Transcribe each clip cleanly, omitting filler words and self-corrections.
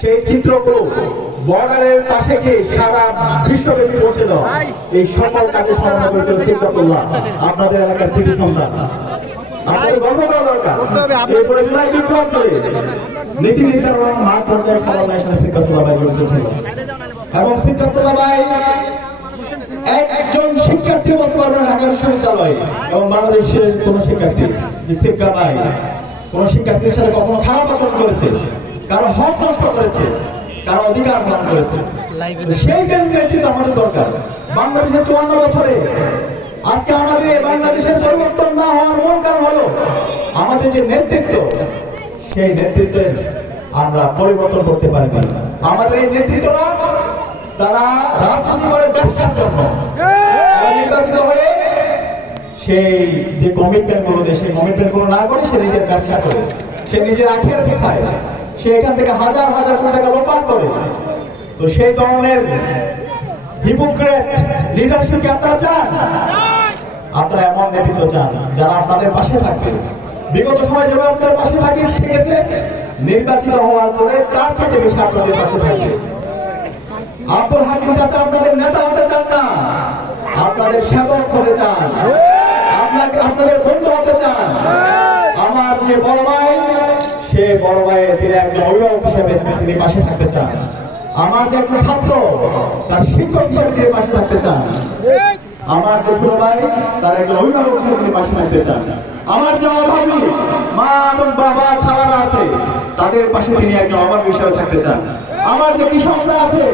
সেই চিত্রগুলো বর্ডারের পাশে গিয়ে সারা বিশ্বব্যাপী পৌঁছে দেওয়া, এই সকল কাজে সমাধান করেছেন সিদ্ধাতুল্লাহ, আপনাদের এলাকার কৃষি সন্তান। আপনাদের গর্ব করা দরকার। এরপরে জুলাই বিপ্লব চলে নীতি নির্ধারণ মাঠ পর্যায়ে সমন্বয়ের সাথে সিদ্ধাতুল্লাহ ভাই জড়িত ছিল এবং সিদ্ধাতুল্লাহ ভাই একজন শিক্ষার্থী বলতে পারবেন ঢাকা বিশ্ববিদ্যালয় এবং বাংলাদেশের কোন শিক্ষার্থী যে শিক্ষা ভাই কোন শিক্ষার্থীর সাথে কখনো খারাপ আচরণ করেছে, কারো হক নষ্ট করেছে, কারো অধিকার গ্রহণ করেছে, সেই নেতৃত্ব আমাদের দরকার। বাংলাদেশের ৫৪ বছরে আজকে আমাদের এই বাংলাদেশের পরিবর্তন না হওয়ার মূল কারণ হলো আমাদের যে নেতৃত্ব, সেই নেতৃত্বের আমরা পরিবর্তন করতে পারি না। আমাদের এই নেতৃত্বরা তারা রাজনীতি করে ব্যবসার জন্য নির্বাচিত হয়ে সেই যে কমিটমেন্ট গুলো দেয় সেই কমিটমেন্ট গুলো না করে সে নিজের ব্যবসা করে, সে নিজের আখের পিছায়, সে এখান থেকে হাজার হাজার কোটি টাকা লোপাট করে। তো সেই ধরনের হিপোক্রেট লিডারশিপ কি আপনারা চান? আপনারা এমন নেতৃত্ব চান যারা আপনাদের পাশে থাকবে, বিগত সময় যেভাবে আপনাদের পাশে থেকেছে, নির্বাচিত হওয়ার পরে তার চাইতে বেশি আপনাদের পাশে থাকবে। আব্দুল হাকিম চাচা আপনাদের নেতা হতে চান না, আপনাদের সেবক হতে চান, আপনাদের বন্ধু হতে চান। আমার যে বড় ভাই, সে বড় ভাইয়ের তিনি একজন অভিভাবক হিসেবে তিনি পাশে থাকতে চান। আমার যে একজন ছাত্র, তার শিক্ষক হিসেবে তিনি পাশে থাকতে চান। আমার যে ছোট ভাই, তার একজন অভিভাবক হিসেবে তিনি পাশে থাকতে চান। আমার যে অভাবী মা এবং বাবা খালারা আছে, তাদের পাশে তিনি একজন অভাবী হিসেবে থাকতে চান। আমার যে কৃষকরা আছে,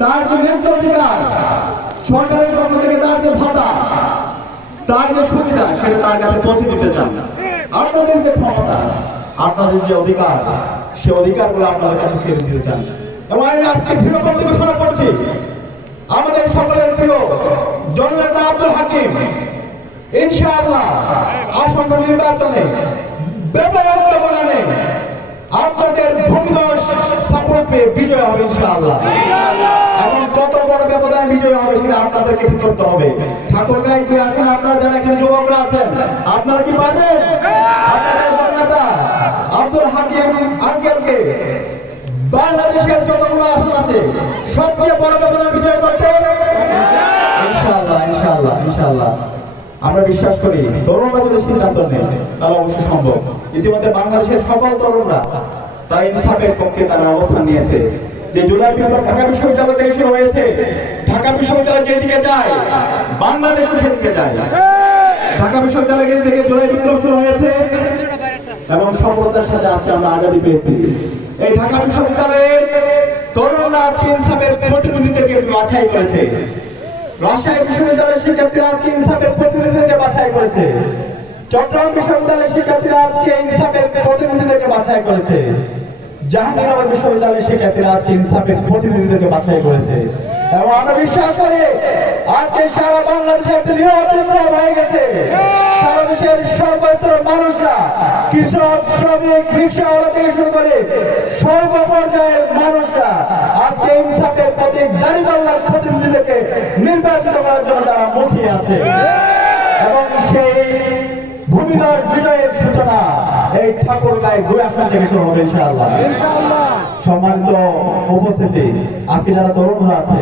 তার যে ন্যায্য অধিকার, সরকারের পক্ষ থেকে তার যে ভাতা, তার যে সুবিধা, সেটা তার কাছে পৌঁছে দিতে চান। আপনাদের যে ক্ষমতা, আপনাদের যে অধিকার, সে অধিকারগুলো আপনাদের কাছে ফিরে দিতে চান। এবং আমি আজকে দৃঢ় কণ্ঠে ঘোষণা করছি, আমাদের সকলের প্রিয় জননেতা আব্দুল হাকিম ইনশাআল্লাহ আসন্ন নির্বাচনে ব্যবধানে আপনাদের ভূমিদশ সাপোর্ট পেয়ে বিজয় হবে ইনশাআল্লাহ। এবং কত বড় ব্যবধান বিজয় হবে সেটা আপনাদেরকে ঠিক করতে হবে। ঠাকুরগাঁয় কি আসেন আপনারা যারা এখানে যুবকরা আছেন, আপনারা কি পারবেন আপনাদের জননেতা আব্দুল হাকিম আঙ্কেলকে বাংলাদেশের যতগুলো আসন আছে সবচেয়ে বড় ব্যবধান বিজয় করতে? ইনশাআল্লাহ ইনশাআল্লাহ ইনশাআল্লাহ আমরা বিশ্বাস করি তরুণরা যদি সিদ্ধান্ত নেয় তাহলে অবশ্যই সম্ভব। ইতিমধ্যে বাংলাদেশের সকল তরুণরা তারা ইনসাফের পক্ষে তারা অবস্থান নিয়েছে। যে জুলাই বিপ্লব ঢাকা বিশ্ববিদ্যালয় থেকে শুরু হয়েছে, ঢাকা বিশ্ববিদ্যালয় যেদিকে যায় বাংলাদেশও সেদিকে যায়। ঢাকা বিশ্ববিদ্যালয় থেকে জুলাই বিপ্লব শুরু হয়েছে এবং সফলতার সাথে আজকে আমরা আজাদী পেয়েছি। এই ঢাকা বিশ্ববিদ্যালয়ের তরুণরা আজকে ইনসাফের প্রতিনিধিদেরকে বাছাই করেছে। রাজশাহী বিশ্ববিদ্যালয়ের শিক্ষার্থীরা আজকে ইনসাফের প্রতিনিধিদেরকে বাছাই করেছে। চট্টগ্রাম বিশ্ববিদ্যালয়ের শিক্ষার্থীরা আজকে ইনসাফের প্রতিনিধিদেরকে বাছাই করেছে। জাহাঙ্গীরনগর বিশ্ববিদ্যালয়ের শিক্ষার্থীরা আজকে ইনসাফের প্রতিনিধিদেরকে বাছাই করেছে। এবং আমরা বিশ্বাস করি আজকে সারা বাংলাদেশে একটা নিরবতা হয়ে গেছে। সারা দেশের সর্বস্তরের মানুষরা, কৃষক, শ্রমিক, রিক্সাওয়ালা থেকে শুরু করে সর্বপর্যায়ের মানুষরা আজকে ইনসাফের প্রতীক দাঁড়িপাল্লার প্রতিনিধিদেরকে নির্বাচিত করার জন্য তারা মুখিয়ে আছে। এবং সেই ভূমিদশ বিজয়ের সূচনা এই ঠাকুরগাঁয় ২ আসন থেকে শুরু হবে ইনশাআল্লাহ। সম্মানিত উপস্থিতি, আজকে যারা তরুণরা আছে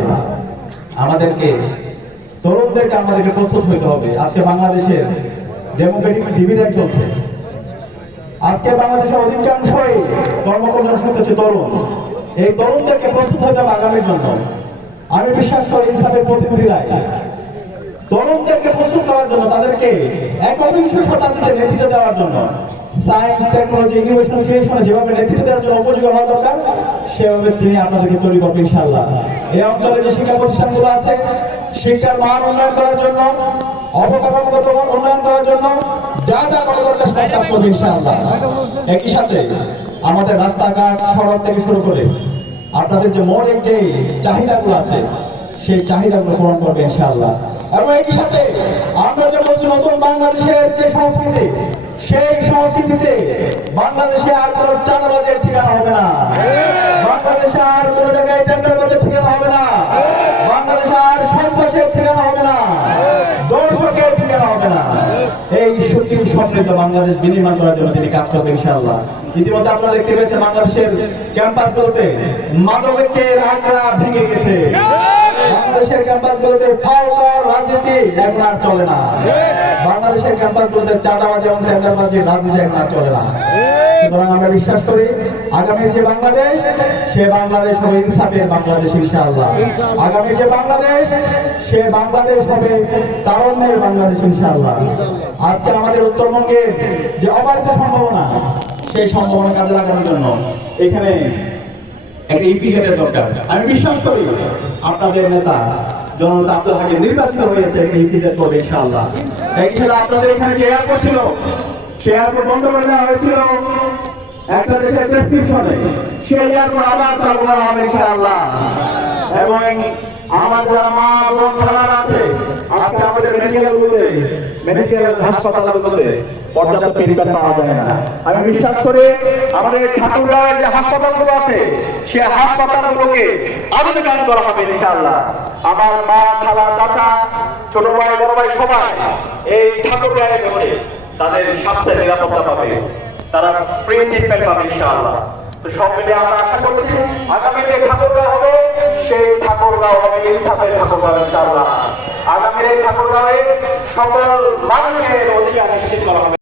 তরুণদেরকে প্রস্তুত হইতে হবে। আজকে বাংলাদেশের ডেমোক্রেটিক ডিভিডেন্ড চলছে। আজকে বাংলাদেশের অধিকাংশই কর্মকর্তার হচ্ছে তরুণ। এই তরুণদেরকে প্রস্তুত হইতে হবে আগামীর জন্য। আমি বিশ্বাস করি ইনসাফের প্রতিনিধিরাই তরুণদেরকে প্রস্তুত করার জন্য, তাদেরকে একবিংশ শতাব্দীতে নেতৃত্ব দেওয়ার জন্য, সায়েন্স, টেকনোলজি, ইনোভেশন, ক্রিয়েশনে যেভাবে নেতৃত্ব দেওয়ার জন্য উপযোগী হওয়া দরকার, সেভাবে তিনি আপনাদেরকে তৈরি করবেন ইনশাআল্লাহ। এই অঞ্চলে যে শিক্ষা প্রতিষ্ঠানগুলো আছে, শিক্ষার মান উন্নয়ন করার জন্য, অবকাঠামোগত উন্নয়ন করার জন্য যা যা করা দরকার সব কাজ করবে ইনশাআল্লাহ। একই সাথে আমাদের রাস্তাঘাট, সড়ক থেকে শুরু করে আপনাদের যে মৌলিক যে চাহিদাগুলো আছে, সেই চাহিদাগুলো পূরণ করবে ইনশাআল্লাহ। এবং একই সাথে আমরা যে বলছি নতুন বাংলাদেশের যে সংস্কৃতি, সেই সংস্কৃতিতে বাংলাদেশে আর কোন চাঁদাবাজের ঠিকানা হবে না, বাংলাদেশে আর কোন জায়গায় টেন্ডারবাজের ঠিকানা হবে না, বাংলাদেশে আর সন্ত্রাসের ঠিকানা হবে না, দর্শকের ঠিকানা হবে না। এই সুখী সমৃদ্ধ বাংলাদেশ বিনির্মাণ করার জন্য তিনি কাজ করবেন ইনশাআল্লাহ। ইতিমধ্যে আপনারা দেখতে পেয়েছেন বাংলাদেশের ক্যাম্পাসগুলোতে মাদকের আখড়া ভেঙে গেছে। বাংলাদেশের ক্যাম্পাসগুলোতে ফাউল রাজনীতি এখন আর চলে না। বাংলাদেশের ক্যাম্পাসগুলোতে চাঁদাবাজি এবং টেন্ডারবাজি রাজনীতি এখন আর চলে না। সুতরাং আমরা বিশ্বাস করি আগামীর যে বাংলাদেশ, সে বাংলাদেশ হবে ইনসাফের বাংলাদেশ ইনশাআল্লাহ। আগামীর যে বাংলাদেশ, সে বাংলাদেশ হবে তারুণ্যের বাংলাদেশ ইনশাআল্লাহ। আজকে আমাদের উত্তরবঙ্গের যে অবারিত সম্ভাবনা, সেই সম্ভাবনা কাজে লাগানোর জন্য এখানে একটা ইপিজেডের দরকার। আমি বিশ্বাস করি আপনাদের নেতা জননেতা আব্দুল হাকিম নির্বাচিত হয়েছে, ইপিজেড করবে ইনশাআল্লাহ। এছাড়া আপনাদের এখানে যে এয়ারপোর্ট ছিল, সেই এয়ারপোর্ট বন্ধ করে দেওয়া হয়েছিল একটা দেশের প্রেসক্রিপশনে, সেই এয়ারপোর্ট আবার চালু করা হবে ইনশাআল্লাহ। এবং আমার যারা মা বোন খেলার আছে, আজকে আমাদের মেডিকেল হাসপাতালগুলোতে পর্যাপ্ত মেডিকেল পাওয়া যায় না। আমি বিশ্বাস করি আমাদের ঠাকুরগাঁওয়ের যে হাসপাতালগুলো আছে, সে হাসপাতালগুলোকে আধুনিকায়ন করা হবে ইনশাআল্লাহ। আমার মা খালা চাচা ছোট ভাই বড় ভাই সবাই এই ঠাকুরগাঁয়ে বসে তাদের স্বাস্থ্যের নিরাপত্তা পাবে, তারা ফ্রি ট্রিটমেন্ট পাবে ইনশাআল্লাহ। তো সব মিলে আমরা আশা করছি আগামী যে ঠাকুরগাঁও হবে, সেই ঠাকুরগাঁও হবে ইনসাফের ঠাকুরগাঁও ইনশাআল্লাহ। আগামী এই ঠাকুরগাঁওয়ে সকল মানুষের অধিকার নিশ্চিত করা হবে।